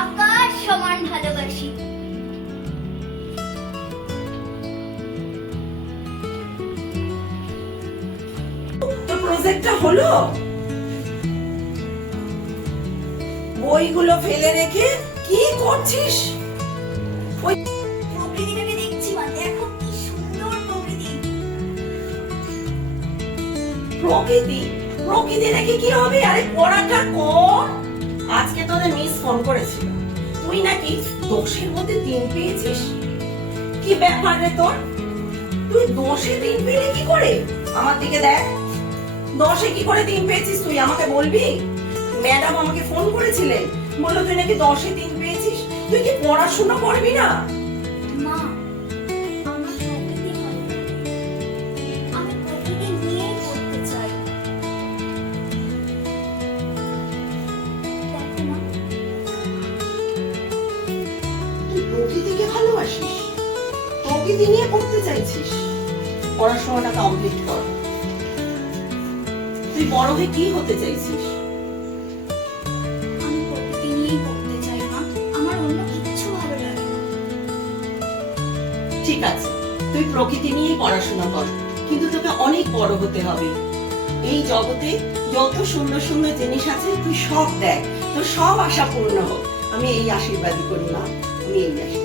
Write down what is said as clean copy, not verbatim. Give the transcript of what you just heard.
আকাশ সমান ভালোবাসি। তোর প্রজেক্টটা হলো? বইগুলো ফেলে রেখে কি করছিস? ওই প্রকৃতিটাকে দেখছি মা, দেখো কি সুন্দর প্রকৃতি। প্রকৃতি প্রকৃতি দেখে কি হবে? আরে পড়াটা কর। আজকে তোদের মিস ফোন করেছিল, তুই নাকি 10-এর মধ্যে 3 পেয়েছিস। কি ব্যাপার রে তোর? তুই 10-এ 3 পেলি কি করে? আমার দিকে দেখ, 10-এ কি করে 3 পেয়েছিস তুই আমাকে বলবি? ম্যাডাম আমাকে ফোন করেছিলেন, বললো তুই নাকি 10-এ 3 পেয়েছিস। তুই কি পড়াশোনা করবি না? মা, আমার প্রকৃতি ভালো লাগে। আমি প্রকৃতি নিয়েই পড়তে চাই। দেখো মা, তুই প্রকৃতিকে ভালোবাসিস, প্রকৃতি নিয়ে পড়তে চাইছিস। পড়াশোনাটা কমপ্লিট কর। তুই বড় হয়ে কি হতে চাইছিস? আমি প্রকৃতি নিয়েই পড়তে চাই মা, আমার অন্য কিচ্ছু ভালো লাগে না। ঠিক আছে, তুই প্রকৃতি নিয়েই পড়াশোনা কর, কিন্তু তোকে অনেক বড় হতে হবে। এই জগতে যত সুন্দর সুন্দর জিনিস আছে তুই সব দেখ, তোর সব আশা পূর্ণ হোক। আমি এই আশীর্বাদই করি না, আমি এই আশীর্বাদ